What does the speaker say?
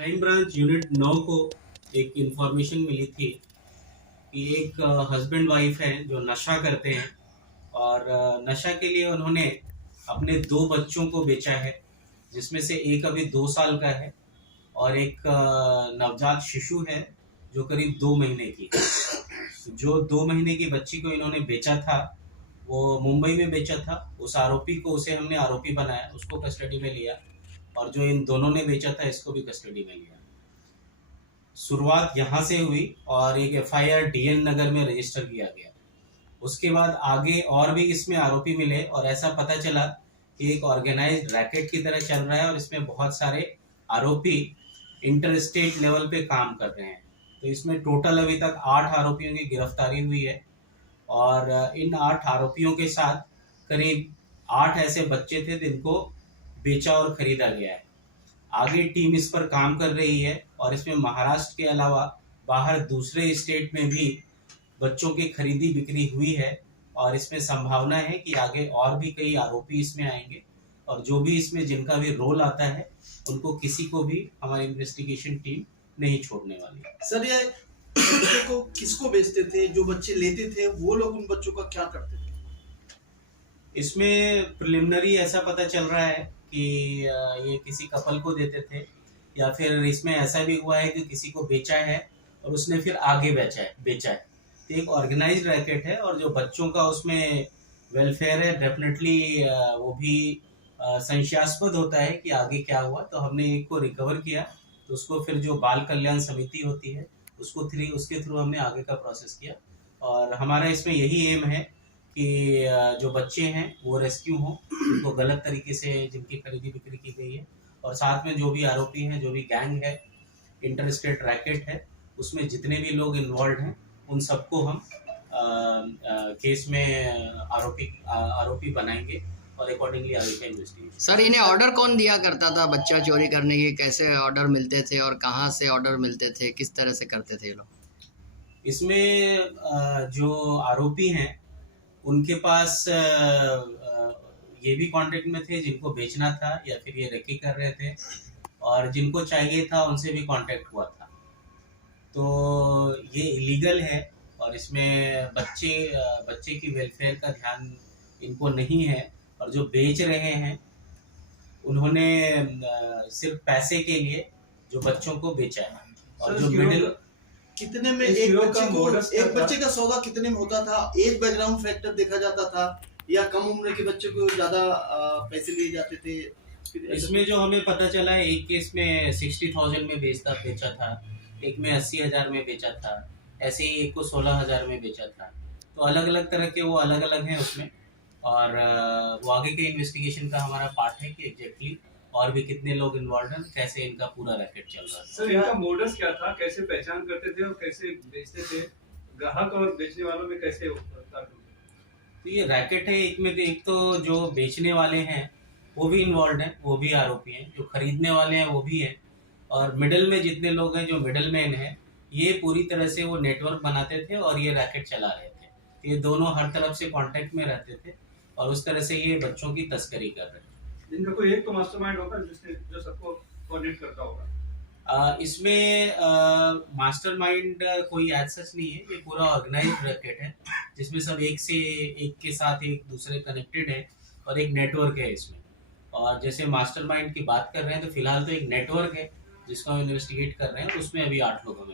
Crime branch unit 9 को एक information मिली थी कि एक हस्बैंड वाइफ है जो नशा करते हैं और नशा के लिए उन्होंने अपने 2 बच्चों को बेचा है, जिसमें से एक अभी 2 साल का है और एक नवजात शिशु है जो करीब 2 महीने की है। जो 2 महीने की बच्ची को इन्होंने बेचा था वो मुंबई में बेचा था। उस आरोपी को हमने आरोपी बनाया, उसको कस्टडी में लिया और जो इन दोनों ने बेचा था इसको भी कस्टडी में लिया। शुरुआत यहाँ से हुई और एक एफआईआर डीएन नगर में रजिस्टर किया गया। उसके बाद आगे और भी इसमें आरोपी मिले और ऐसा पता चला कि एक ऑर्गेनाइज्ड रैकेट की तरह चल रहा है और इसमें बहुत सारे आरोपी इंटर स्टेट लेवल पे काम कर रहे हैं। तो इसमें टोटल अभी तक 8 आरोपियों की गिरफ्तारी हुई है और इन 8 आरोपियों के साथ करीब 8 ऐसे बच्चे थे जिनको बेचा और खरीदा गया है। आगे टीम इस पर काम कर रही है और इसमें महाराष्ट्र के अलावा बाहर दूसरे स्टेट में भी बच्चों की खरीदी बिक्री हुई है और इसमें संभावना है कि आगे और भी कई आरोपी इसमें आएंगे और जो भी इसमें जिनका भी रोल आता है उनको किसी को भी हमारी इन्वेस्टिगेशन टीम नहीं छोड़ने वाली। सर, ये बच्चों को किसको बेचते थे? जो बच्चे लेते थे वो लोग उन बच्चों का क्या करते थे? इसमें प्रिलिमिनरी ऐसा पता चल रहा है कि ये किसी कपल को देते थे या फिर इसमें ऐसा भी हुआ है कि किसी को बेचा है और उसने फिर आगे बेचा है। तो एक ऑर्गेनाइज्ड रैकेट है और जो बच्चों का उसमें वेलफेयर है डेफिनेटली वो भी संशयास्पद होता है कि आगे क्या हुआ। तो हमने एक को रिकवर किया तो उसको फिर जो बाल कल्याण समिति होती है उसके थ्रू हमने आगे का प्रोसेस किया और हमारा इसमें यही एम है कि जो बच्चे हैं वो रेस्क्यू हो, उनको गलत तरीके से जिनकी खरीदी बिक्री की गई है और साथ में जो भी आरोपी हैं, जो भी गैंग है, इंटर स्टेट रैकेट है, उसमें जितने भी लोग इन्वॉल्व हैं उन सबको हम केस में आरोपी बनाएंगे और अकॉर्डिंगली आगे का इन्वेस्टिगेशन। सर, इन्हें ऑर्डर कौन दिया करता था बच्चा चोरी करने के? कैसे ऑर्डर मिलते थे और कहाँ से ऑर्डर मिलते थे? किस तरह से करते थे ये लोग? इसमें जो आरोपी हैं उनके पास ये भी कांटेक्ट में थे जिनको बेचना था या फिर ये रेकी कर रहे थे और जिनको चाहिए था उनसे भी कांटेक्ट हुआ था। तो ये इलीगल है और इसमें बच्चे की वेलफेयर का ध्यान इनको नहीं है और जो बेच रहे हैं उन्होंने सिर्फ पैसे के लिए जो बच्चों को बेचा है और जो मिडिल कितने में एक बच्चे का सौदा कितने में होता था? एज बैकग्राउंड फैक्टर देखा जाता था या कम उम्र के बच्चों को ज्यादा पैसे लिए जाते थे? इसमें जो हमें पता चला है एक केस में 60,000 में बेचा था, एक में 80,000 में बेचा था, ऐसे ही एक को 16,000 में बेचा था। तो अलग अलग तरह के वो अलग अलग हैं उसमें और वो आगे के इन्वेस्टिगेशन का हमारा पार्ट है कि एग्जैक्टली और भी कितने लोग इन्वॉल्व हैं, कैसे इनका पूरा रैकेट चल रहा है। सर, इनका मोडस क्या था? कैसे पहचान करते थे और कैसे बेचते थे? ग्राहक और बेचने वालों में कैसे तो ये रैकेट है, एक तो जो बेचने वाले हैं वो भी इन्वॉल्व हैं, वो भी आरोपी हैं, जो खरीदने वाले हैं वो भी हैं और मिडिल में जितने लोग हैं, जो मिडिल मैन है, ये पूरी तरह से वो नेटवर्क बनाते थे और ये रैकेट चला रहे थे। ये दोनों हर तरफ से कांटेक्ट में रहते थे और उस तरह से ये बच्चों की तस्करी कर रहे थे। जिनका कोई एक तो मास्टरमाइंड होगा जो सबको कोऑर्डिनेट करता होगा। इसमें मास्टरमाइंड कोई एज सच नहीं है, ये पूरा ऑर्गेनाइज्ड रैकेट है जिसमें सब एक के साथ एक दूसरे कनेक्टेड है और एक नेटवर्क है इसमें। और जैसे मास्टरमाइंड की बात कर रहे हैं तो फिलहाल तो एक नेटवर्क है जिसको हम इन्वेस्टिगेट कर रहे हैं, उसमें अभी 8 लोग हमें